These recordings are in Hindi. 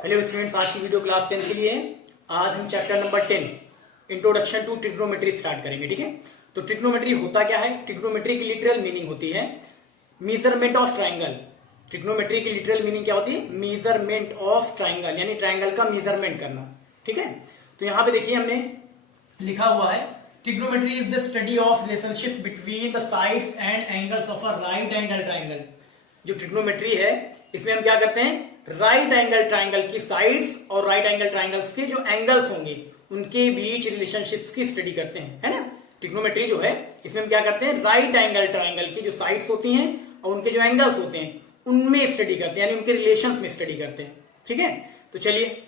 हेलो स्टूडेंट्स, आज की वीडियो क्लास 10 के लिए है। आज हम chapter number 10 introduction to trigonometry start करेंगे। ठीक है, तो ट्रिग्नोमेट्री होता क्या है? ट्रिग्नोमेट्री की लिटरल मीनिंग होती है मेजरमेंट ऑफ ट्राइंगल। ट्रिग्नोमेट्री की लिटरल मीनिंग क्या होती है? मेजरमेंट ऑफ ट्राइंगल, यानी ट्राइंगल का मेजरमेंट करना। ठीक है, तो यहां पे देखिए हमने लिखा हुआ है trigonometry is the study of relationship between the sides and angles of a right angle triangle. जो ट्रिग्नोमेट्री है इसमें हम क्या करते हैं? राइट एंगल ट्राइंगल की साइड्स और राइट एंगल ट्राइंगल्स के जो एंगल्स होंगे उनके बीच रिलेशनशिप्स की स्टडी करते हैं, है ना। ट्रिग्नोमेट्री जो है इसमें हम क्या करते हैं? राइट एंगल ट्राइंगल की जो साइड्स होती हैं और उनके जो एंगल्स होते हैं उनमें स्टडी करते हैं, यानी उनके रिलेशंस में स्टडी करते हैं। ठीक है, तो चलिए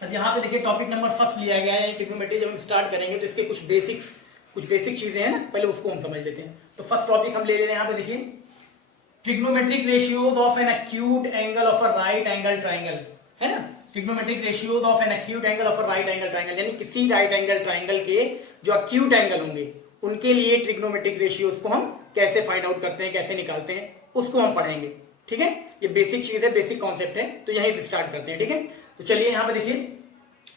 अब यहाँ पे देखिए टॉपिक नंबर फर्स्ट लिया गया है ट्रिग्नोमेट्री। जब हम स्टार्ट करेंगे तो इसके कुछ बेसिक चीजें हैं ना, पहले उसको हम समझ लेते हैं। तो फर्स्ट टॉपिक हम ले लेते हैं यहाँ पे देखिए trigonometric ratios of an acute angle of a right angle triangle, है ना। Trigonometric ratios of an acute angle of a right angle triangle, यानी किसी राइट एंगल ट्राइंगल के जो एक्यूट एंगल होंगे उनके लिए ट्रिग्नोमेट्रिक रेशियोज को हम कैसे फाइंड आउट करते हैं, कैसे निकालते हैं, उसको हम पढ़ेंगे। ठीक है, ये बेसिक चीज है, बेसिक कॉन्सेप्ट है, तो यहीं से स्टार्ट करते हैं। ठीक है, तो चलिए यहाँ पे देखिए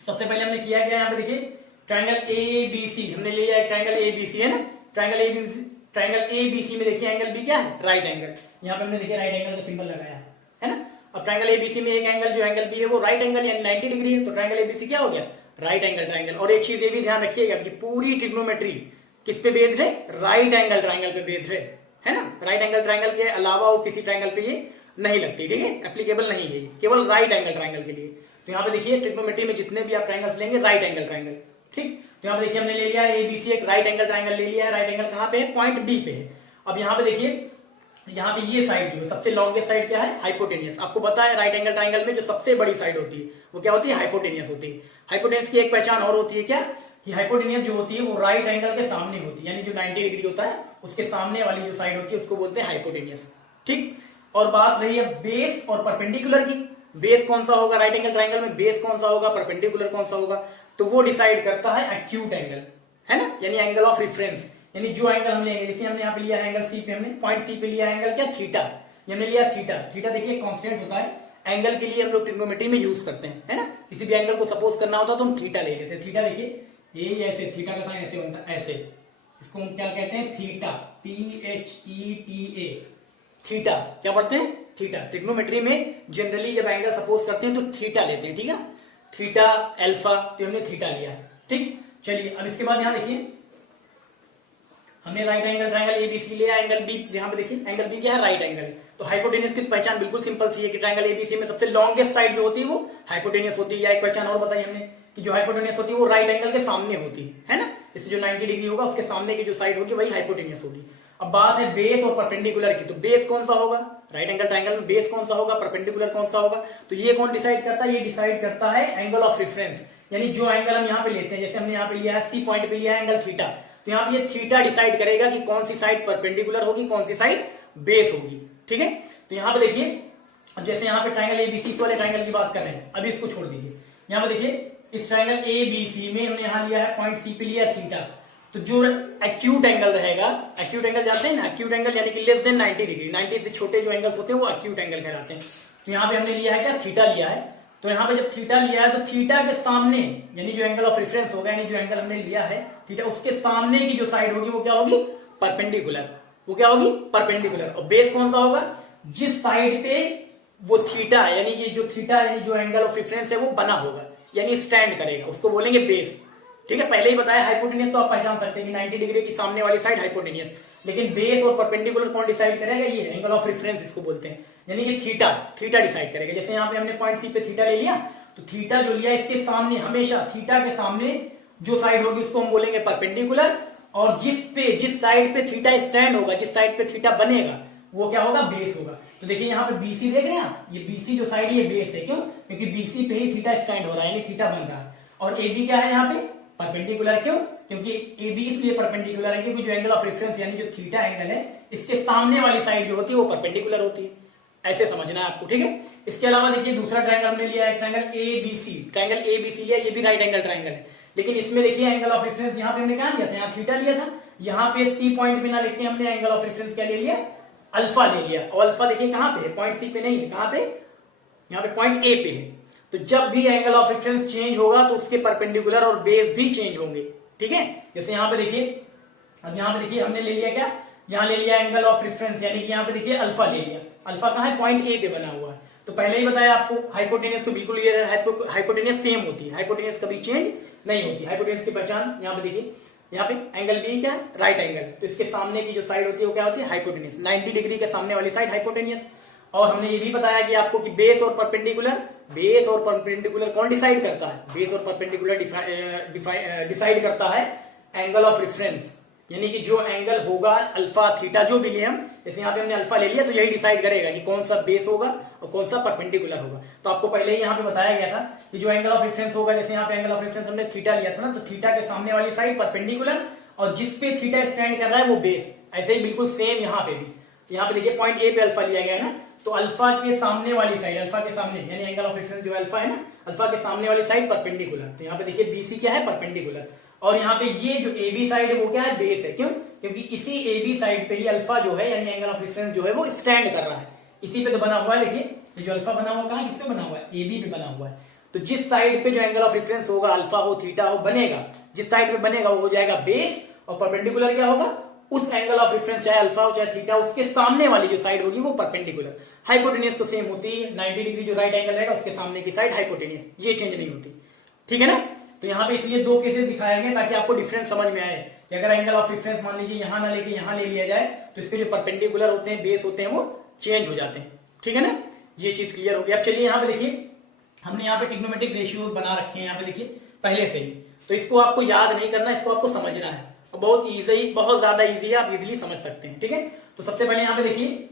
सबसे पहले हमने किया क्या, यहाँ पे देखिए ट्राइंगल ए बी सी हमने लिया है। ट्राइंगल ए बी सी है ना, ट्राइंगल ए बी सी में देखिए एंगल बी क्या है? Right angle. यहाँ पे हमने देखिए राइट एंगल का सिंबल लगाया है ना। अब ट्राइंगल ए बी सी में एक एंगल जो एंगल बी है वो राइट एंगल यानी 90 डिग्री है, तो ट्राइंगल ए बी सी क्या हो गया? Right angle triangle. और एक चीज ये भी ध्यान रखिएगा कि पूरी ट्रिग्नोमेट्री किस पे बेस्ड है? राइट एंगल ट्राइंगल पे बेस्ड है ना। राइट एंगल ट्राइंगल के अलावा और किसी ट्राइंगल पे ये नहीं लगती। ठीक है, एप्लीकेबल नहीं है, केवल राइट एंगल ट्राइंगल के लिए। तो यहाँ पे देखिए ट्रिग्नोमेट्री में जितने भी आप ट्राइंगल्स लेंगे राइट एंगल ट्राइंगल। ठीक, तो यहाँ पे देखिए हमने ले लिया एबीसी, एक राइट एंगल ट्राइंगल ले लिया है। राइट एंगल कहाँ पे है? पॉइंट बी पे है। अब यहाँ पे देखिए यहाँ पे ये साइड जो है सबसे लॉन्गेस्ट साइड क्या है? हाइपोटेनियस। आपको पता है राइट एंगल ट्राइंगल में जो सबसे बड़ी साइड होती है वो क्या होती है? हाइपोटेनियस होती है। हाइपोटेनियस की एक पहचान और होती है क्या, कि हाइपोटेनियस जो होती है वो राइट एंगल के सामने होती है, यानी जो 90 डिग्री होता है उसके सामने वाली जो साइड होती है उसको बोलते हैं हाइपोटेनियस। ठीक, और बात रही है बेस और परपेंडिकुलर की। बेस कौन सा होगा राइट एंगल ट्राइंगल में? बेस कौन सा होगा? परपेंडिकुलर कौन सा होगा? तो वो डिसाइड करता है एक्यूट एंगल, है ना, यानी एंगल ऑफ रेफरेंस। यानी जो एंगल हम लेंगे, देखिए हमने यहाँ पे लिया है एंगल सी पे, हमने पॉइंट सी पे लिया एंगल क्या? थीटा। हमने लिया थीटा। थीटा देखिए कांस्टेंट होता है एंगल के लिए, हम लोग ट्रिग्नोमेट्री में यूज करते हैं, है ना। किसी भी एंगल को सपोज करना होता है तो हम थीटा ले लेते हैं। थीटा देखिए ये ऐसे, थीटा का साइन ऐसे बनता है, ऐसे। इसको हम क्या कहते हैं? Theta, PHETA। थीटा क्या पढ़ते हैं? थीटा। ट्रिग्नोमेट्री में जनरली जब एंगल सपोज करते हैं तो थीटा लेते हैं। ठीक है, थीटा अल्फा, तो हमने थीटा लिया। ठीक, चलिए अब इसके बाद यहां देखिए हमने राइट एंगल ट्राइंगल एबीसी लिया। एंगल बी, यहां पे देखिए एंगल बी क्या है? Right angle. तो हाइपोटेनियस की पहचान बिल्कुल सिंपल सी है कि ट्राइंगल एबीसी में सबसे लॉन्गेस्ट साइड जो होती है वो हाइपोटेनियस होती है। या एक पहचान और बताई हमने कि जो हाइपोटेनियस होती है वो राइट एंगल के सामने होती है ना। इससे जो 90 डिग्री होगा उसके सामने की जो साइड होगी वही हाइपोटेनियस होगी। अब बात है बेस और परपेंडिकुलर की, तो बेस कौन सा होगा राइट एंगल ट्राइंगल में? बेस कौन सा होगा? परपेंडिकुलर कौन सा होगा? तो ये कौन डिसाइड करता है? ये डिसाइड करता है एंगल ऑफ रेफरेंस, यानी जो एंगल हम यहाँ पे लेते हैं। जैसे हमने यहाँ पे लिया है सी पॉइंट पे लिया है एंगल थीटा, तो यहाँ पे ये थीटा डिसाइड करेगा कि कौन सी साइड परपेंडिकुलर होगी, कौन सी साइड बेस होगी। ठीक है, तो यहाँ पे देखिए अब जैसे यहाँ पे ट्राइंगल एबीसी वाले ट्राइंगल की बात कर रहे हैं, अभी इसको छोड़ दीजिए। यहाँ पे देखिए इस ट्राइंगल एबीसी में हमने यहाँ लिया है पॉइंट सी पे लिया थीटा, तो जो एक्यूट एंगल रहेगा, एक्यूट एंगल जानते हैं ना, एक्यूट एंगल यानी कि लेस देन 90 डिग्री, 90 से छोटे जो एंगल्स होते हैं वो एक्यूट एंगल कहलाते हैं। तो यहाँ पे हमने लिया है क्या? थीटा लिया है। तो यहाँ पे जब थीटा लिया है तो थीटा के सामने, यानी जो एंगल ऑफ रेफरेंस होगा, यानी जो एंगल हमने लिया है थीटा, उसके सामने की जो साइड होगी वो क्या होगी? परपेंडिकुलर। वो क्या होगी? परपेंडिकुलर। और बेस कौन सा होगा? जिस साइड पे वो थीटा, यानी कि जो थीटा यानी जो एंगल ऑफ रेफरेंस है वो बना होगा, यानी स्टैंड करेगा, उसको बोलेंगे बेस। ठीक है, पहले ही बताया हाइपोटेनियस तो आप पहचान सकते हैं कि 90 डिग्री की सामने वाली साइड हाइपोटेनियस। लेकिन बेस और परपेंडिकुलर कौन डिसाइड करेगा? ये एंगल ऑफ रेफरेंस इसको बोलते हैं, यानी कि थीटा डिसाइड करेगा। जैसे यहाँ पे हमने पॉइंट सी पे थीटा ले लिया, तो थीटा जो लिया इसके सामने, हमेशा थीटा के सामने जो साइड होगी उसको हम बोलेंगे परपेंडिकुलर, और जिस साइड पे थीटा स्टैंड होगा, जिस साइड पे थीटा बनेगा वो क्या होगा? बेस होगा। तो देखिए यहाँ पे बीसी देख रहे हैं, ये बीसी जो साइड ये बेस है। क्यों? क्योंकि बीसी पे ही थीटा स्टैंड हो रहा है, यानी थीटा बन रहा है। और एबी क्या है यहाँ पे? परपेंडिकुलर। क्यों? क्योंकि एबी इसलिए परपेंडिकुलर है क्योंकि जो एंगल ऑफ रेफरेंस यानी जो थीटा एंगल है इसके सामने वाली साइड जो होती है वो परपेंडिकुलर होती है। ऐसे समझना है आपको। ठीक है, इसके अलावा देखिए दूसरा ट्राइंगल हमने लिया है ट्राइंगल एबीसी। ट्राइंगल एबीसी लिया, ये भी राइट एंगल ट्राइंगल है, लेकिन इसमें देखिए एंगल ऑफ रेफरेंस यहाँ पे हमने क्या लिया था? यहाँ थीटा लिया था। यहाँ पे सी पॉइंट बिना लिखते हमने एंगल ऑफ रेफरेंस क्या ले लिया? अल्फा ले लिया। और अल्फा देखिए कहाँ पे है? पॉइंट सी पे नहीं है, कहाँ पे? यहाँ पे पॉइंट ए पे है। तो जब भी एंगल ऑफ रेफरेंस चेंज होगा तो उसके परपेंडिकुलर और बेस भी चेंज होंगे, ठीक है। जैसे यहाँ पे देखिए, अब यहाँ पे देखिए हमने ले लिया क्या, यहाँ ले लिया एंगल ऑफ रेफरेंस, यानी कि यहाँ पे देखिए अल्फा ले लिया। अल्फा कहाँ है, पॉइंट ए पे बना हुआ है। तो पहले ही बताया आपको हाइपोटेनियस तो बिल्कुल ये हाइपोटेनियस सेम होती है, हाइपोटेनियस कभी चेंज नहीं होती। हाइपोटेनियस की पहचान यहाँ पे देखिए, यहाँ पे एंगल बी क्या है, राइट एंगल, तो इसके सामने की जो साइड होती है वो क्या होती है, हाइपोटेनियस। 90 डिग्री के सामने वाली साइड हाइपोटेनियस। और हमने ये भी बताया कि आपको कि बेस और परपेंडिकुलर कौन डिसाइड करता है, बेस और परपेंडिकुलर डिसाइड करता है एंगल ऑफ रेफरेंस, यानी कि जो एंगल होगा अल्फा थीटा जो भी लिए हम, जैसे यहाँ पे हमने अल्फा ले लिया तो यही डिसाइड करेगा कि कौन सा बेस होगा और कौन सा परपेंडिकुलर होगा। तो आपको पहले ही यहाँ पे बताया गया था कि जो एंगल ऑफ रेफरेंस होगा, जैसे यहाँ पे एंगल ऑफ रेफरेंस हमने थीटा लिया था ना, तो थीटा के सामने वाली साइड परपेंडिकुलर और जिस पे थीटा स्टैंड कर रहा है वो बेस। ऐसे ही बिल्कुल सेम यहाँ पे भी, यहाँ पे देखिए पॉइंट ए पे अल्फा लिया गया है ना, तो अल्फा के सामने वाली साइड, अल्फा के सामने यानी एंगल ऑफ रेफरेंस जो अल्फा है ना, अल्फा के सामने वाली साइड परपेंडिकुलर। तो यहाँ पे देखिए बीसी क्या है, परपेंडिकुलर। और यहाँ पे ये जो AB साइड है वो क्या है, बेस है। क्यों, क्योंकि इसी AB साइड पे ही अल्फा जो है यानी एंगल ऑफ रेफरेंस जो है वो स्टैंड कर रहा है, इसी पे तो बना हुआ है। देखिए जो अल्फा बना हुआ कहाँ, किस पे बना हुआ है, AB पे बना हुआ है। तो जिस साइड पे जो एंगल ऑफ रेफरेंस होगा, अल्फा हो थीटा हो, बनेगा, जिस साइड पे बनेगा वो हो जाएगा बेस, और परपेंडिकुलर क्या होगा, उस एंगल ऑफ रेफरेंस चाहे अल्फा हो चाहे थीटा, उसके सामने वाली जो साइड होगी वो परपेंडिकुलर। हाइपोटेनियस तो सेम होती है, 90 डिग्री जो राइट एंगल रहेगा उसके सामने की साइड हाइपोटेनियस, ये चेंज नहीं होती, ठीक है ना। तो यहाँ पे इसलिए दो केसेस दिखाए गए ताकि आपको डिफरेंस समझ में आए कि अगर एंगल ऑफ रेफरेंस मान लीजिए यहाँ ना लेके यहाँ ले लिया जाए तो इसके जो परपेंडिकुलर होते हैं, बेस होते हैं, वो चेंज हो जाते हैं, ठीक है ना। ये चीज क्लियर हो गई। अब चलिए यहाँ पे देखिए, हमने यहाँ पे ट्रिग्नोमेट्रिक रेशियोज बना रखे हैं यहाँ पे देखिए पहले से ही, तो इसको आपको याद नहीं करना, इसको आपको समझना है। बहुत इजी, बहुत ज्यादा इजी है, आप इजीली समझ सकते हैं, ठीक है। तो सबसे पहले यहाँ पे देखिए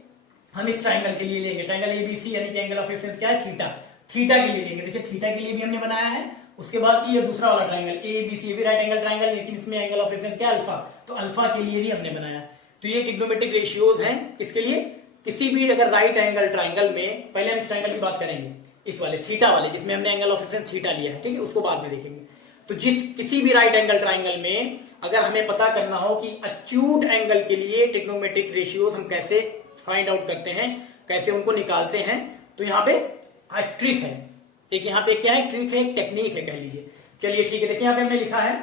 हम इस ट्राइंगल के लिए लेंगे, ट्राइंगल एबीसी यानी कि एंगल ऑफ रेफरेंस क्या है, थीटा। थीटा के लिए लेंगे, देखिए थीटा के लिए भी हमने बनाया है। उसके बाद ये दूसरा वाला ट्राइंगल एबीसी, ये भी राइट एंगल ट्राइंगल, लेकिन इसमें एंगल ऑफ रेफरेंस क्या है, अल्फा, तो अल्फा के लिए भी हमने बनाया। तो ये ट्रिग्नोमेट्रिक रेशियोज हैं। इसके लिए किसी भी अगर राइट एंगल ट्राइंगल में, पहले हम इस ट्राइंगल की बात करेंगे, इस वाले थीटा वाले जिसमें हमने एंगल ऑफ रेफरेंस थीटा लिया है, ठीक है, उसको बाद में देखेंगे। तो किसी भी राइट एंगल ट्राइंगल में अगर हमें पता करना हो कि एक्यूट एंगल के लिए ट्रिग्नोमेट्रिक रेशियोज हम कैसे फाइंड आउट करते हैं, कैसे उनको निकालते हैं, तो यहाँ पे एक ट्रिक है, एक यहाँ पे क्या है, ट्रिक है, एक टेक्निक है कह लीजिए। चलिए ठीक है, देखिए यहाँ पे हमने लिखा है,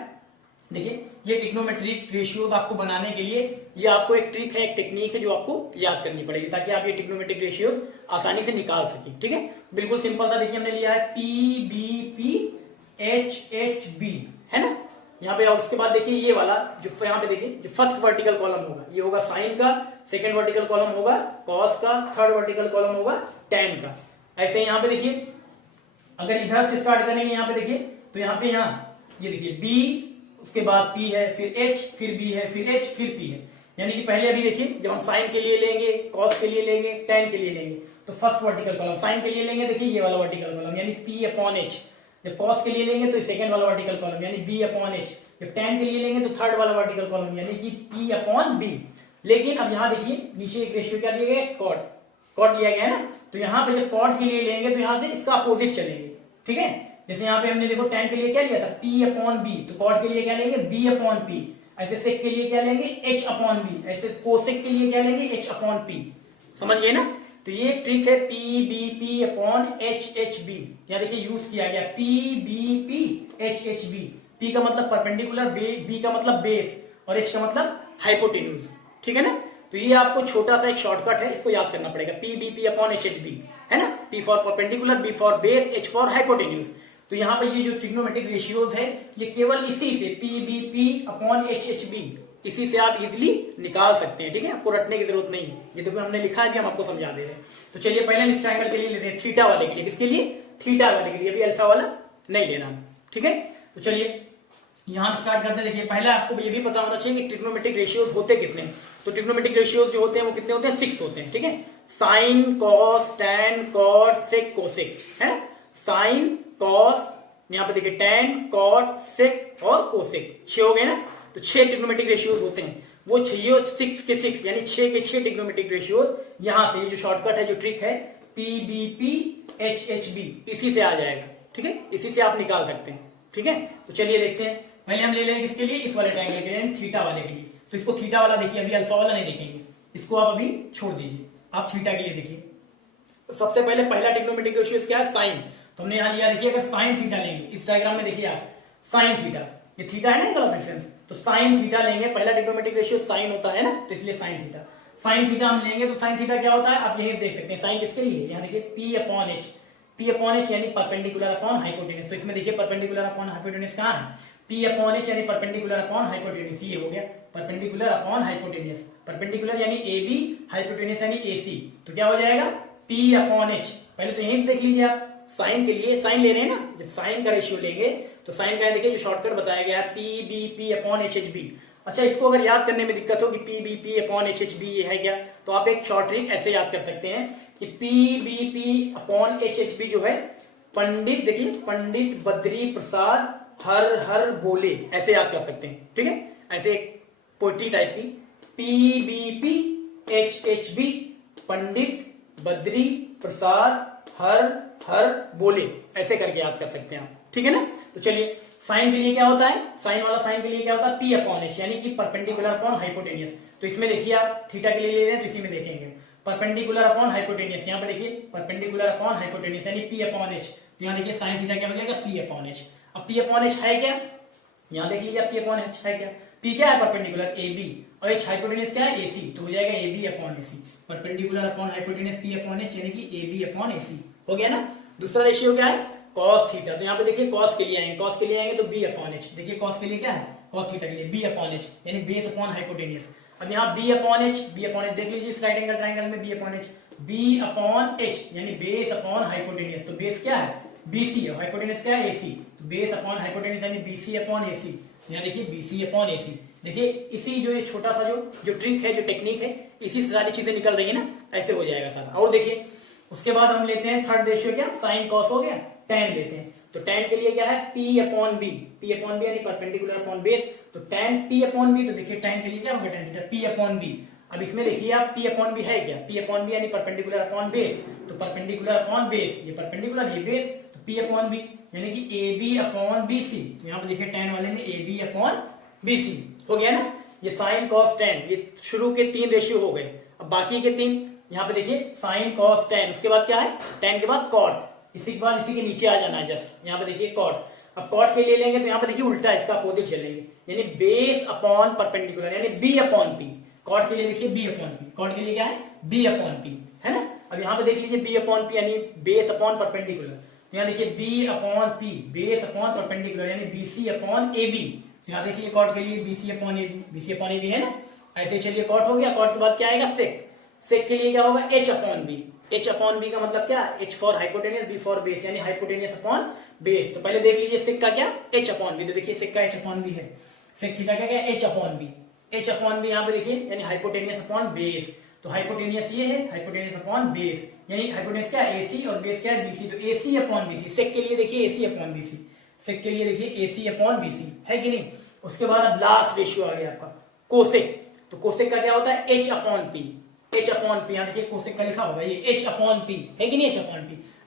देखिए ये ट्रिग्नोमेट्रिक रेशियोज आपको बनाने के लिए ये आपको एक ट्रिक है, एक टेक्निक है जो आपको याद करनी पड़ेगी ताकि आप ये ट्रिग्नोमेट्रिक रेशियोज आसानी से निकाल सकें, ठीक है। बिल्कुल सिंपल सा, देखिए हमने लिया है PBP HHB, है ना यहाँ पे। और उसके बाद देखिए ये वाला जो यहाँ पे देखिए जो फर्स्ट वर्टिकल कॉलम होगा ये होगा साइन का, सेकंड वर्टिकल कॉलम होगा कॉस का, थर्ड वर्टिकल कॉलम होगा टैन का। ऐसे ही यहाँ पे देखिए अगर इधर से स्टार्ट करेंगे यहाँ पे देखिए, तो यहाँ पे ये देखिए B, उसके बाद P है, फिर H, फिर B है, फिर H, फिर P है। यानी कि पहले अभी देखिए जब हम साइन के लिए लेंगे, कॉस के लिए लेंगे, टैन के लिए लेंगे, तो फर्स्ट वर्टिकल कॉलम साइन के लिए लेंगे, देखिए ये वाला वर्टिकल कॉलम यानी P/H। जब कॉस के लिए लेंगे तो सेकंड वाला वर्टिकल कॉलम यानी B/H। जब टैन के लिए लेंगे तो थर्ड वाला वर्टिकल कॉलम यानी कि P/B। लेकिन अब यहाँ देखिए नीचे एक रेशियो क्या दिया गया, कॉट लिया गया है ना, तो यहाँ पे जब कॉट के लिए लेंगे तो यहाँ से इसका अपोजिट चलेंगे, ठीक है। जैसे यहाँ पे हमने देखो टैन के लिए क्या लिया था, P/B, तो कॉट के लिए क्या लेंगे, B/P। ऐसे सेक के लिए क्या लेंगे, H/B। ऐसे कोसेक के लिए क्या लेंगे, H/P। समझ गए ना। तो ये एक ट्रिक है PBP/HHB, यहाँ देखिए यूज किया गया PBP/HHB। P का मतलब परपेंडिकुलर, B का मतलब बेस और H का मतलब हाइपोटेन्यूज, ठीक है ना। तो ये आपको छोटा सा एक शॉर्टकट है, इसको याद करना पड़ेगा, PBP/HHB, है ना। P for perpendicular, B for base, H for hypotenuse. तो यहाँ पे ये जो ट्रिग्नोमेट्रिक रेशियोज है ये केवल इसी से PBP/HHB, इसी से आप इजिली निकाल सकते हैं, ठीक है। आपको रटने की जरूरत नहीं है, ये देखो हमने लिखा है कि हम आपको समझा दे रहे हैं। तो चलिए पहले हम इस ट्रायंगल के लिए ले रहे हैं, थीटा वाले के लिए, किसके लिए, थीटा वाले के लिए, अभी अल्फा वाला नहीं लेना, ठीक है। तो चलिए यहां स्टार्ट करते हैं। देखिए पहले आपको ये भी पता होना चाहिए कि ट्रिग्नोमेट्रिक रेशियोज होते कितने हैं। तो ट्रिग्नोमेट्रिक रेशियोज जो होते हैं वो कितने होते हैं, 6 होते हैं, ठीक है। साइन, कॉस, टैन, कॉट, सेक, कोसेक, है ना। साइन, कॉस, यहाँ पे देखिए टैन, कॉट, सेक और कोसेक, 6 हो गए ना। तो 6 ट्रिग्नोमेट्रिक रेशियोज होते हैं, वो 6 के 6 यानी 6 के 6 ट्रिग्नोमेट्रिक रेशियोज यहाँ से, ये जो शॉर्टकट है, जो ट्रिक है PBP/HHB, इसी से आ जाएगा, ठीक है। इसी से आप निकाल सकते हैं, ठीक है। तो चलिए देखते हैं, पहले हम ले लेंगे किसके लिए, इस वाले ट्रायंगल के लिए, थीटा वाले के लिए। तो इसको थीटा वाला देखिए, अभी अल्फा वाला नहीं देखेंगे, इसको आप अभी छोड़ दीजिए, आप थीटा के लिए देखिए। तो सबसे पहले पहला ट्रिग्नोमेट्रिक रेशियो क्या है, साइन। तो हमने यहाँ लिया, देखिए अगर साइन थीटा लेंगे, इस डायग्राम में देखिए आप साइन थीटा, ये थीटा है ना एंगल ऑफ रेफरेंस, तो साइन थीटा लेंगे, पहला ट्रिग्नोमेट्रिक रेशियो साइन होता है ना, तो इसलिए साइन थीटा हम लेंगे, तो साइन थीटा क्या होता है आप यही देख सकते हैं, साइन किसके लिए, यहाँ देखिए पी अपॉन एच यानी परपेंडिकुलर अपॉन हाइपोटेन्यूज, तो इसमें देखिए परपेंडिकुलर अपॉन हाइपोटेन्यूज कहाँ है, पी अपॉन एच यानी परपेंडिकुलर अपॉन हाइपोटेन्यूज, ये हो गया परपेंडिकुलर अपॉन हाइपोटेन्यूज, परपेंडिकुलर यानी ए बी, हाइपोटेन्यूज यानी ए सी, तो क्या हो जाएगा पी अपॉन एच, पहले तो यहीं से देख लीजिए आप, साइन के लिए साइन ले रहे हैं ना, जब साइन का रेशियो लेंगे तो साइन का देखिए जो शॉर्टकट बताया गया है P B P upon H H B. अच्छा, इसको अगर याद करने में दिक्कत हो कि P B P upon H H B ये है क्या, तो आप एक शॉर्ट ट्रिक ऐसे याद कर सकते हैं कि P B P upon H H B जो है पंडित, देखिए पंडित बद्री प्रसाद हर हर बोले, ऐसे याद कर सकते हैं, ठीक है, ऐसे पोइट्री टाइप की, P B P H H B Pandit Badri Prasad हर हर बोले, ऐसे करके याद कर सकते हैं आप, ठीक है ना। तो चलिए साइन के लिए क्या होता है, साइन वाला साइन के लिए क्या होता है पी अपॉन एच यानी कि परपेंडिकुलर अपॉन हाइपोटेनियस, तो इसमें देखिए आप थीटा के लिए ले रहे हैं तो इसी में देखेंगे परपेंडिकुलर अपॉन हाइपोटेनियस, यहाँ पे देखिए परपेंडिकुलर अपॉन हाइपोटेनियस यानी पी अपॉन एच, तो यहाँ देखिए साइन थीटा क्या हो जाएगा पी अपॉन एच। अब पी अपॉन एच है क्या, यहाँ देख लीजिए पी अपॉन एच है क्या, पी क्या है परपेंडिकुलर ए बी और एच हाइपोटेनियस क्या है ए सी, तो हो जाएगा A B upon A C, perpendicular upon hypotenuse P upon H यानी कि ए बी अपॉन ए सी, हो गया ना। दूसरा रेशियो क्या है कॉस थीटा, तो यहाँ पे देखिए कॉस के लिए आएंगे, कॉस के लिए आएंगे तो बी अपॉन एच, देखिए कॉस के लिए क्या है कॉस थीटा के लिए बी अपॉन एच यानी बेस अपॉन हाइपोटेनियस। अब यहाँ बी अपॉन एच देख लीजिए इस राइट एंगल ट्राइंगल में बी अपॉन एच यानी बेस अपॉन हाइपोटेनियस, तो बेस क्या है बीसी और हाइपोटेनियस क्या है एसी, तो बेस अपॉन हाइपोटेनियस यानी बीसी अपॉन एसी, यहाँ देखिए बीसी अपॉन एसी, देखिए इसी जो ये छोटा सा जो ट्रिक है जो टेक्निक है इसी से सारी चीजें निकल रही है ना, ऐसे हो जाएगा सारा। और देखिए उसके बाद हम लेते हैं थर्ड रेशियो, क्या साइन कॉस हो गया, टेन लेते हैं, तो टेन के लिए क्या है पी अपॉन बी यानी परपेंडिकुलर अपॉन बेस, तो टेन पी अपॉन बी, तो देखिए टेन के लिए क्या होगा tan theta P upon B. अब इसमें देखिए आप पी अपॉन बी है क्या, पी अपॉन बी यानी परपेंडिकुलर अपॉन बेस, तो परपेंडिकुलर अपॉन बेस, ये परपेंडिकुलर ये बेस, तो पी अपॉन बी यानी कि A B upon B C, यहाँ पे देखिए टेन वाले में ए बी अपॉन बी सी, हो गया ना। ये साइन कॉस टेन, ये शुरू के 3 रेशियो हो गए, अब बाकी के 3 यहाँ पे देखिए साइन कॉस टेन, उसके बाद क्या है टेन के बाद कॉट, इसी के बाद इसी के नीचे आ जाना है जस्ट, यहाँ पे देखिए कॉट। अब कॉट के लिए लेंगे तो यहाँ पे देखिए उल्टा इसका अपोजिट चलेंगे यानी बेस अपॉन परपेंडिकुलर यानी बी अपॉन पी, कॉट के लिए देखिए बी अपॉन पी, कॉट के लिए क्या है बी अपॉन पी, है ना। अब यहाँ पे देख लीजिए बी अपॉन पी यानी बेस अपॉन परपेंडिकुलर, यहाँ देखिए B upon P base upon perpendicular यानी बीसी अपॉन ए बी, यहाँ देखिए कॉट के लिए बीसी अपॉन ए बी है ना। ऐसे चलिए कॉट हो गया, कॉट के बाद क्या आएगा सेक के लिए क्या होगा एच अपॉन बी का मतलब क्या H for hypotenuse B for base यानी हाइपोटेनियस अपॉन बेस, तो पहले देख लीजिए सेक का क्या एच अपॉन बी, तो देखिए सेक का एच अपॉन बी है, सेक थीटा का क्या एच अपॉन बी यहाँ पे देखिए यानी हाइपोटेनियस अपॉन बेस, तो हाइपोटेनियस ये है हाइपोटेनियस अपॉन बेस यानी हाइपोटेनियस क्या एसी और बेस क्या है बीसी, तो एसी अपॉन बीसी, सेक के लिए देखिए एसी अपॉन बीसी, सेक के लिए देखिए एसी अपॉन बीसी, है कि नहीं। उसके बाद अब लास्ट रेशियो आ गया आपका कोसेक, तो कोसेक का क्या होता है एच अपॉन पी यहाँ देखिए कोसेक का लिखा होगा ये एच अपॉन पी, है कि नहीं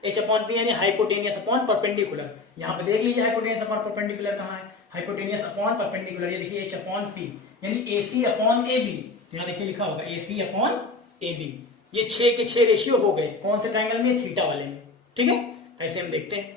एच अपॉन पी यानी हाइपोटेनियस अपॉन परपेंडिकुलर, यहाँ पे देख लीजिए हाइपोटेनियस अपॉन परपेंडिकुलर कहाँ है, हाइपोटेनियस अपॉन परपेंडिकुलर, ये देखिए एच अपॉन पी यानी एसी अपॉन ए बी, यहाँ देखिए लिखा होगा एसी अपॉन ए बी। ये 6 के 6 रेशियो हो गए, कौन से ट्रायंगल में थीटा वाले में, ठीक है। ऐसे हम देखते हैं,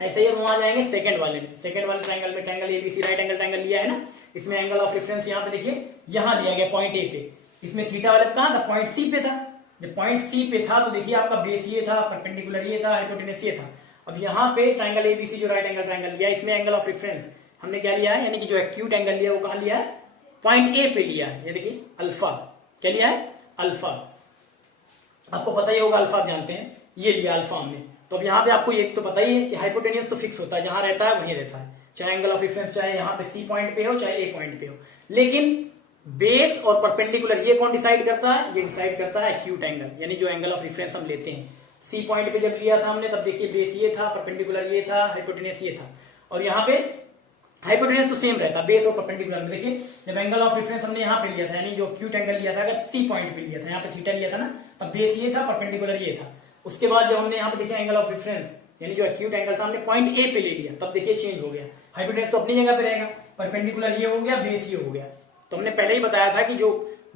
ऐसे ही हम वहां जाएंगे सेकंड वाले में, सेकंड वाले ट्रायंगल में triangle ABC right angle triangle लिया है ना, इसमें एंगल ऑफ रेफरेंस यहाँ पे देखिए यहाँ लिया गया पॉइंट ए पे, इसमें थीटा वाला कहाँ था पॉइंट सी पे था, जब पॉइंट सी पे था तो देखिए आपका बेस ये था, परपेंडिकुलर ये था, हाइपोटेनस ये था। अब यहाँ पे ट्रायंगल एबीसी जो राइट एंगल ट्रायंगल लिया इसमें एंगल ऑफ रेफरेंस हमने क्या लिया है, यानी कि जो एक्यूट एंगल लिया वो कहाँ लिया है पॉइंट ए पे लिया है, ये देखिए अल्फा, क्या लिया है अल्फा, आपको पता ही होगा अल्फा आप जानते हैं, ये लिया अल्फा हमने। तो अब यहाँ पे आपको ये तो पता ही है कि हाइपोटेनियस तो फिक्स होता है, जहां रहता है वहीं रहता है, चाहे एंगल ऑफ रेफरेंस चाहे यहाँ पे सी पॉइंट पे हो चाहे ए पॉइंट पे हो, लेकिन बेस और परपेंडिकुलर ये कौन डिसाइड करता है, ये डिसाइड करता है एक्यूट एंगल, यानी जो एंगल ऑफ रेफरेंस हम लेते हैं। सी पॉइंट पे जब लिया था हमने तब देखिए बेस ये था, परपेंडिकुलर ये था, हाइपोटेनियस ये था, और यहाँ पे हाइपोटेनस तो सेम रहता बेस और परपेंडिकुलर में। देखिए जब एंगल ऑफ रेफरेंस हमने यहाँ पे लिया था, यानी जो एक्यूट एंगल लिया था, अगर सी पॉइंट पे लिया था, यहाँ पे थीटा लिया था ना, तब बेस ये था, परपेंडिकुलर ये था। उसके बाद जब हमने यहाँ पे देखिए एंगल ऑफ रेफरेंस यानी जो एक्यूट एंगल था हमने पॉइंट ए पे ले लिया, तब देखिए चेंज हो गया, हाइपोटेनस तो अपनी जगह पे रहेगा, परपेंडिकुलर ये हो गया, बेस ये हो गया। तो हमने पहले ही बताया था कि जो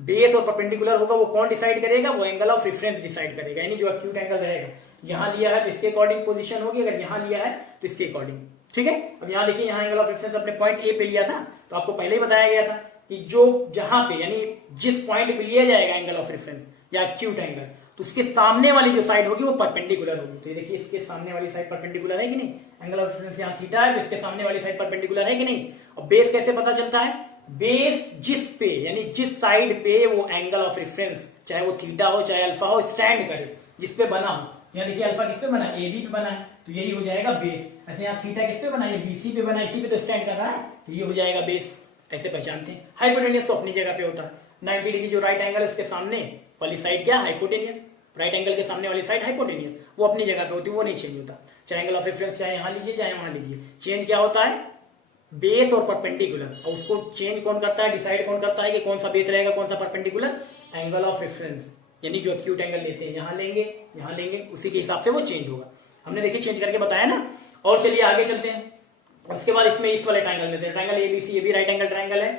बेस और परपेंडिकुलर होगा वो कौन डिसाइड करेगा, वो एंगल ऑफ रेफरेंस डिसाइड करेगा, यानी जो एक्यूट एंगल रहेगा। यहाँ लिया है तो इसके अकॉर्डिंग पोजीशन होगी, अगर यहाँ लिया है तो इसके अकॉर्डिंग। ठीक है, अब यहाँ देखिए, यहाँ एंगल ऑफ रेफरेंस अपने पॉइंट ए पे लिया था, तो आपको पहले ही बताया गया था कि जो जहां पे यानी जिस पॉइंट पे लिया जाएगा एंगल ऑफ रेफरेंस या एक्यूट एंगल, तो उसके सामने वाली जो साइड होगी वो परपेंडिकुलर होगी। तो ये देखिए, इसके सामने वाली साइड परपेंडिकुलर है कि नहीं, एंगल ऑफ रेफरेंस यहाँ थीटा है तो इसके सामने वाली साइड परपेंडिकुलर है कि नहीं। और बेस कैसे पता चलता है, बेस जिस पे यानी जिस साइड पे वो एंगल ऑफ रेफरेंस, चाहे वो थीटा हो चाहे अल्फा हो, स्टैंड करे, जिस पे बना हो। यहाँ देखिए अल्फा किस पे बना है, AB पे बना है, तो यही हो जाएगा बेस। ऐसे यहाँ थीटा किस पे बना है, BC पे बना है, इसी पे तो स्टैंड कर रहा है, तो ये हो जाएगा बेस। ऐसे पहचानते हैं। हाइपोटेनियस तो अपनी जगह पे होता है, 90 डिग्री जो राइट एंगल है उसके सामने वाली साइड क्या, हाइपोटेनियस। राइट एंगल के सामने वाली साइड हाइपोटेनियस, वो अपनी जगह पे होती है, वो नहीं चेंज होता। चाहे एंगल ऑफ रेफरेंस चाहे यहाँ लीजिए चाहे वहां लीजिए, चेंज क्या होता है, बेस और परपेंडिकुलर। और उसको चेंज कौन करता है, डिसाइड कौन करता है कि कौन सा बेस रहेगा कौन सा परपेंडिकुलर, एंगल ऑफ रेफरेंस। यानी जो एक्यूट एंगल लेते हैं, यहाँ लेंगे, उसी के हिसाब से वो चेंज होगा। हमने देखिए चेंज करके बताया ना। और चलिए आगे चलते हैं। उसके बाद इसमें इस वाले ट्रायंगल लेते हैं, ट्रायंगल एबीसी, ये भी राइट एंगल ट्रायंगल है,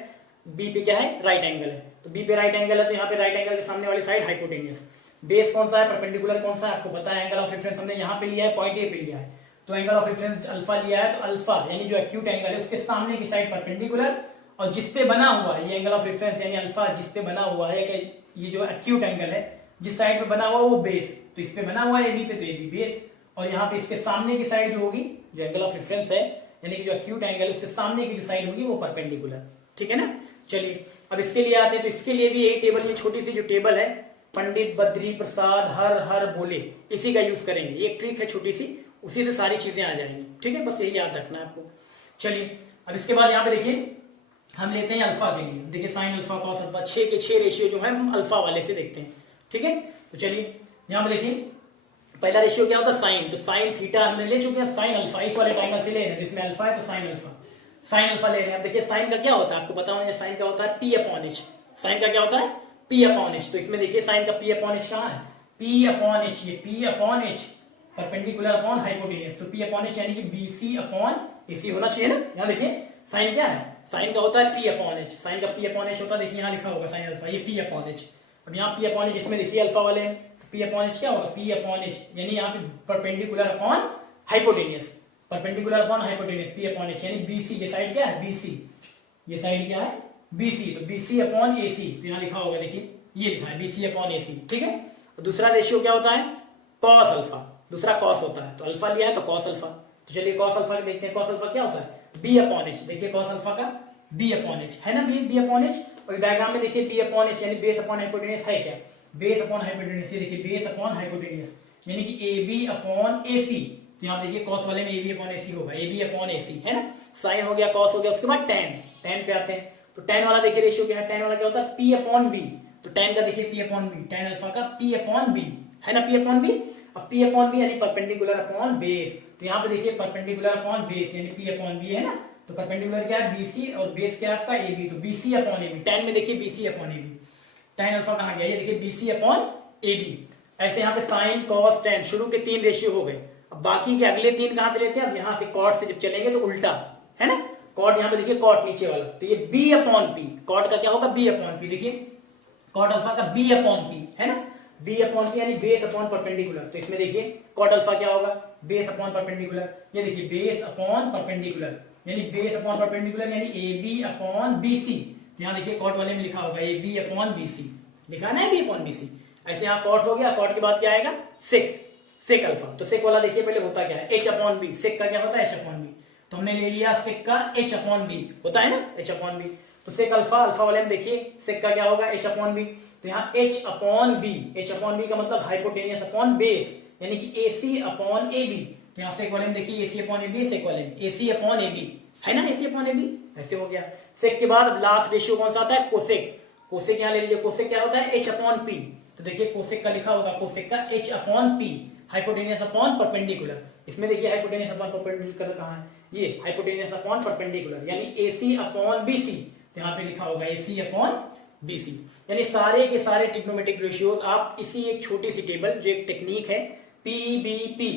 बी पे क्या है, राइट एंगल है, तो बी पे राइट एंगल है, तो यहाँ पे राइट एंगल के सामने वाली साइड हाइपोटेनियस। बेस कौन सा है, परपेंडिकुलर कौन सा है, आपको पता है। एंगल ऑफ रेफरेंस हमने यहाँ पे लिया है, पॉइंट ए पे लिया है, तो एंगल ऑफ रेफरेंस अल्फा लिया है, तो अल्फा यानी जो एक्यूट एंगल है उसके सामने की साइड परपेंडिकुलर, और जिसपे बना हुआ है ये एंगल ऑफ रेफरेंस यानी अल्फा, जिसपे बना हुआ है कि ये जो एक्यूट एंगल है जिस साइड पे बना हुआ है वो बेस, तो इस पे बना हुआ है एबी पे, तो एबी बेस। और यहाँ पे इसके सामने की साइड जो होगी, जो एंगल ऑफ रेफरेंस है यानी कि जो एक्यूट एंगल उसके सामने की जो साइड होगी वो परपेंडिकुलर। ठीक है ना। चलिए अब इसके लिए आते हैं, तो इसके लिए भी यही टेबल, ये छोटी सी जो टेबल है, पंडित बद्री प्रसाद हर हर बोले, इसी का यूज करेंगे। ये एक ट्रिक है छोटी सी, उसी से सारी चीजें आ जाएंगी। ठीक है, बस यही याद रखना है आपको। चलिए अब इसके बाद यहाँ पे देखिए, हम लेते हैं अल्फा के लिए। देखिए साइन अल्फा कॉस अल्फा, 6 के 6 रेशियो जो है हम अल्फा वाले से देखते हैं। ठीक है, तो चलिए यहाँ पे देखिए, पहला रेशियो क्या होता है, साइन। तो साइन थीटा हमने ले चुके हैं, साइन अल्फा इस वाले ट्रायंगल से ले रहे हैं, जिसमें अल्फा है तो साइन अल्फा, साइन अल्फा ले रहे हैं। अब देखिए साइन का क्या होता है, आपको पता होना, साइन का होता है P अपॉन H। साइन का क्या होता है, P अपॉन H। तो इसमें देखिए साइन का P अपॉन H कहाँ है, P अपॉन H, ये P upon H perpendicular upon hypotenuse, तो P अपॉन H यानी कि BC अपॉन AC होना चाहिए ना। यहाँ देखिए साइन क्या है, साइन का होता है P अपॉन H, साइन का P अपॉन H होता है, देखिए यहाँ लिखा होगा साइन अल्फा, ये P अपॉन H। अब यहाँ P अपॉन H, इसमें देखिए अल्फा वाले हैं, तो P अपॉन H क्या होगा, P अपॉन H यानी यहाँ पे perpendicular upon hypotenuse, perpendicular upon hypotenuse, P upon H यानी BC, ये साइड क्या है BC, ये साइड क्या है BC, तो BC अपॉन AC, तो यहाँ लिखा होगा, देखिए ये लिखा है BC अपॉन AC। ठीक है, तो दूसरा रेशियो क्या होता है, कॉस अल्फा, दूसरा कॉस होता है, तो अल्फा लिया है तो कॉस अल्फा। तो चलिए कॉस अल्फा देखते हैं, कॉस अल्फा क्या होता है, B अपॉन H। देखिए कॉस अल्फा का B अपॉन H है ना, B अपॉन H। और डायग्राम में देखिए B अपॉन H यानी बेस अपॉन हाइपोटेनियस है क्या, बेस अपॉन हाइपोटेनियस, ये देखिए बेस अपॉन हाइपोटेनियस यानी कि AB अपॉन AC। तो यहाँ देखिए कॉस वाले में AB अपॉन AC होगा, AB अपॉन AC है ना। साइन हो गया, कॉस हो गया, उसके बाद टेन पे आते हैं। तो टेन वाला देखिए रेशियो क्या है, टेन वाला क्या होता है P अपॉन B। तो टेन का देखिए P upon B, tan alpha का P अपॉन B है ना, P अपॉन B। अब P अपॉन B यानी परपेंडिकुलर अपॉन बेस, तो यहाँ पे देखिए परपेंडिकुलर अपॉन बेस यानी P अपॉन B है ना। तो परपेंडिकुलर क्या है BC और बेस क्या है आपका AB, तो BC अपॉन AB। टेन में देखिए BC upon AB, tan alpha कहाँ गया, ये देखिए BC अपॉन AB। ऐसे यहाँ पे साइन कॉस टेन, शुरू के 3 रेशियो हो गए। अब बाकी के अगले 3 कहां से लेते हैं, अब यहाँ से कॉट से जब चलेंगे तो उल्टा है ना, कॉट यहाँ पे देखिए कॉट नीचे वाला, तो ये B अपॉन P, कॉट का क्या होगा B अपॉन P। देखिए कॉट अल्फा का B अपॉन P है ना, B अपॉन P यानी बेस अपॉन परपेंडिकुलर। तो इसमें देखिए कॉट अल्फा क्या होगा, बेस अपॉन परपेंडिकुलर, ये देखिए बेस अपॉन परपेंडिकुलर यानी बेस अपॉन परपेंडिकुलर यानी AB अपॉन BC। यहाँ देखिए कॉट वाले में लिखा होगा AB अपॉन BC, दिखाना है B अपॉन BC। ऐसे यहाँ कॉट हो गया, कॉट के बाद क्या आएगा सेक, सेक अल्फा। तो सेक वाला देखिए पहले होता क्या है, H अपॉन B, सेक का क्या होता है H अपॉन B। तो हमने ले लिया सेक का H अपॉन B होता है ना, H अपॉन B। तो सेक अल्फा, अल्फा वाले में देखिए सेक का क्या होगा H अपॉन B। तो यहाँ H upon B, H upon B का मतलब हाइपोटेनियस अपॉन बेस यानी कि AC अपॉन AB। तो यहाँ सेक वाले में देखिए AC अपॉन AB, सेक वाले में AC अपॉन AB है ना, AC अपॉन AB। ऐसे हो गया। सेक के बाद अब लास्ट रेशियो कौन सा आता है, कोसेक। कोसेक यहाँ ले लीजिए, कोसेक क्या होता है H अपॉन P। तो देखिए कोसेक का लिखा होगा, कोसेक का H upon P, hypotenuse upon perpendicular. इसमें देखिए हाइपोटेनियस अपॉन परपेंडिकुलर कहाँ है, ये हाइपोटेनियस अपॉन परपेंडिकुलर यानी AC अपॉन BC। तो यहाँ पे लिखा होगा AC अपॉन BC। यानी सारे के सारे ट्रिग्नोमेट्रिक रेशियोज आप इसी एक छोटी सी टेबल, जो एक टेक्निक है PBP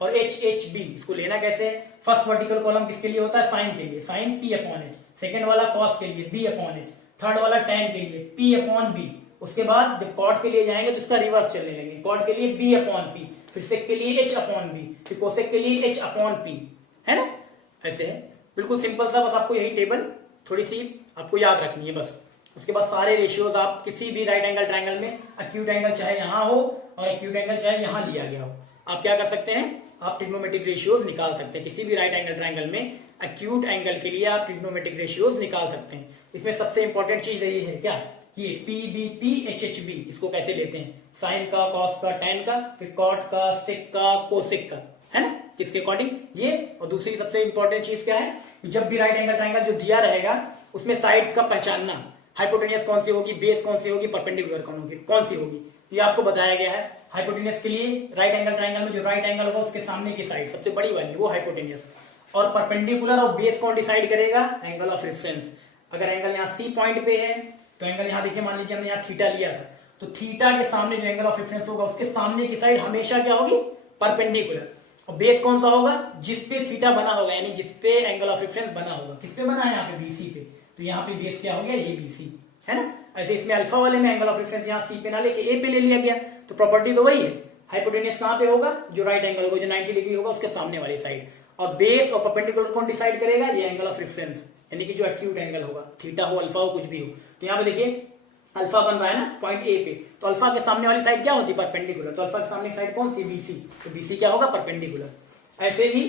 और HHB, इसको लेना कैसे है। फर्स्ट वर्टिकल कॉलम किसके लिए होता है, साइन के लिए, sine P upon H। Second वाला कॉस के लिए B अपॉन H। थर्ड वाला टेन के लिए P अपॉन B। उसके बाद जब कॉट के लिए जाएंगे तो इसका रिवर्स चलने लगेंगे, कॉट के लिए B अपॉन P। फिर सेक के लिए h अपॉन बी, फिर कोसेक के लिए h अपॉन पी, है ना, ऐसे है। बिल्कुल सिंपल सा, बस आपको यही टेबल थोड़ी सी आपको याद रखनी है बस। उसके बाद सारे रेशियोज आप किसी भी राइट एंगल ट्राइंगल में, एक्यूट एंगल चाहे यहां हो और एक्यूट एंगल चाहे यहां लिया गया हो, आप क्या कर सकते हैं, आप ट्रिग्नोमेट्रिक रेशियोज निकाल सकते हैं। किसी भी राइट एंगल ट्राइंगल में एक्यूट एंगल के लिए आप ट्रिग्नोमेट्रिक रेशियोज निकाल सकते हैं। इसमें सबसे इंपॉर्टेंट चीज यही है क्या, ये P B P H H B, इसको कैसे लेते हैं, साइन का, कॉस का, टेन का, फिर कॉट का, सेक का, कोसेक का, है ना, किसके अकॉर्डिंग ये। और दूसरी सबसे इंपॉर्टेंट चीज क्या है, जब भी राइट एंगल ट्राइंगल जो दिया रहेगा उसमें साइड्स का पहचानना, हाइपोटेनियस कौन सी होगी, बेस कौन सी होगी, परपेंडिकुलर कौन सी होगी, ये आपको बताया गया है। हाइपोटेनियस के लिए राइट एंगल ट्राइंगल में जो राइट एंगल होगा उसके सामने की साइड सबसे बड़ी वाली वो हाइपोटेनियस, और परपेंडिकुलर और बेस कौन डिसाइड करेगा, एंगल ऑफ रेफरेंस। अगर एंगल यहाँ सी पॉइंट पे है तो एंगल यहाँ देखिए, मान लीजिए हमने यहाँ थीटा लिया था, तो थीटा के सामने जो एंगल ऑफ रेफरेंस होगा उसके सामने की साइड हमेशा क्या होगी, परपेंडिकुलर। और बेस कौन सा होगा, जिसपे थीटा बना होगा, यानी जिसपे एंगल ऑफ रेफरेंस बना होगा। किसपे बना है, यहाँ पे बीसी पे, तो यहाँ पे बेस क्या हो गया, ये बीसी, है ना। ऐसे इसमें अल्फा वाले में एंगल ऑफ रेफरेंस यहाँ सी पे ना लेके ए पे ले लिया गया, तो प्रॉपर्टी तो वही है। हाइपोटेनियस कहाँ पे होगा, जो राइट एंगल होगा, जो 90 डिग्री होगा उसके सामने वाली साइड। और बेस और परपेंडिकुलर कौन डिसाइड करेगा, ये एंगल ऑफ रेफरेंस, यानी कि जो एक्यूट एंगल होगा, थीटा हो, अल्फा हो, कुछ भी हो। तो यहाँ पे देखिए अल्फा बन रहा है ना पॉइंट ए पे, तो अल्फा के सामने वाली साइड क्या होती है, परपेंडिकुलर। तो अल्फा के सामने साइड कौन सी, बीसी, तो बीसी क्या होगा, परपेंडिकुलर। ऐसे ही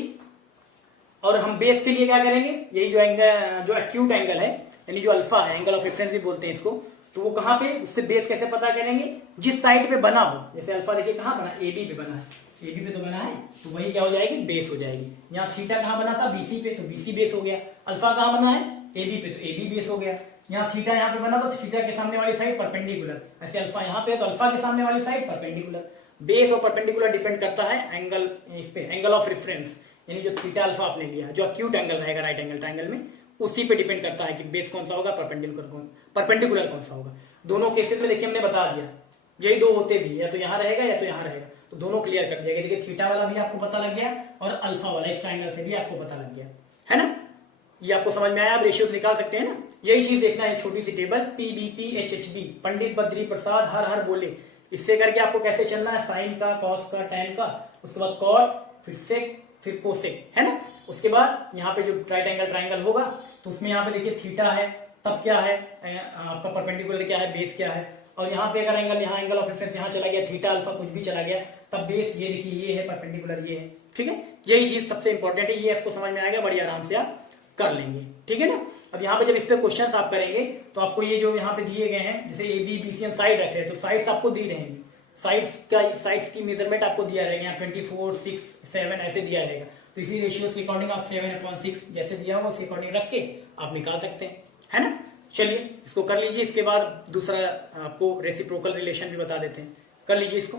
और हम बेस के लिए क्या करेंगे, यही जो एंगल, जो एक्यूट एंगल है, यानी जो अल्फा है, एंगल ऑफ रेफरेंस भी बोलते हैं इसको, तो वो कहाँ पे, उससे बेस कैसे पता करेंगे, जिस साइड पे बना हो। जैसे अल्फा देखिए कहाँ बना, एबी पे बना है, एबी पे तो बना है, तो वही क्या हो जाएगी, बेस हो जाएगी। यहाँ थीटा कहाँ बना था, बीसी पे, तो बीसी बेस हो गया। अल्फा कहाँ बना है, एबी पे, तो एबी बेस हो गया। यहाँ थीटा यहाँ पे बना तो थीटा के सामने वाली साइड परपेंडिकुलर, ऐसे अल्फा यहाँ पे, तो अल्फा के सामने वाली साइड परपेंडिकुलर। बेस और परपेंडिकुलर डिपेंड करता है एंगल, इस पे एंगल ऑफ रेफरेंस, यानी जो थीटा अल्फा आपने लिया, जो एक्यूट एंगल रहेगा राइट एंगल ट्राइंगल में, उसी पे डिपेंड करता है कि बेस कौन सा होगा, परपेंडिकुलर कौन सा होगा। दोनों केसेस में देखिए हमने बता दिया, यही दो होते भी, या तो यहाँ रहेगा या तो यहाँ रहेगा, तो दोनों क्लियर कर दिया गया। देखिए थीटा वाला भी आपको पता लग गया और अल्फा वाला इस ट्राइंगल से भी आपको पता लग गया, है ना। ये आपको समझ में आया, आप रेशियोज निकाल सकते हैं ना। यही चीज देखना है, छोटी सी table P B P H H B, Pandit Badri Prasad हर हर बोले, इससे करके आपको कैसे चलना है, साइन का, कॉस का, टेन का, उसके बाद कॉट, फिर सेक, फिर कोसेक, है ना। उसके बाद यहाँ पे जो राइट एंगल ट्राइंगल होगा तो उसमें यहाँ पे देखिए थीटा है, तब क्या है आपका परपेंडिकुलर क्या है, बेस क्या है। और यहाँ पे अगर एंगल, यहाँ एंगल ऑफ रेफरेंस यहाँ चला गया, थीटा अल्फा कुछ भी चला गया, तब बेस ये देखिए ये है, परपेंडिकुलर ये है, ठीक है। यही चीज सबसे इंपॉर्टेंट है, ये आपको समझ में आएगा, बड़ी आराम से आप कर लेंगे, ठीक है ना। अब यहाँ पे जब इस पे क्वेश्चन आप करेंगे तो आपको ये जो यहाँ पे दिए गए हैं, जैसे ए बी बी सी हम साइड रख रहे हैं, तो साइड्स आपको दी रहेंगी, साइड्स की मेजरमेंट आपको दिया रहेगा, 24, 6, 7 ऐसे दिया रहेगा। तो इसी रेशियोज के अकॉर्डिंग आप 7/6 जैसे दिया हुआ उसके अकॉर्डिंग रख के आप निकाल सकते हैं, है ना। चलिए इसको कर लीजिए, इसके बाद दूसरा आपको रेसिप्रोकल रिलेशन भी बता देते हैं, कर लीजिए इसको।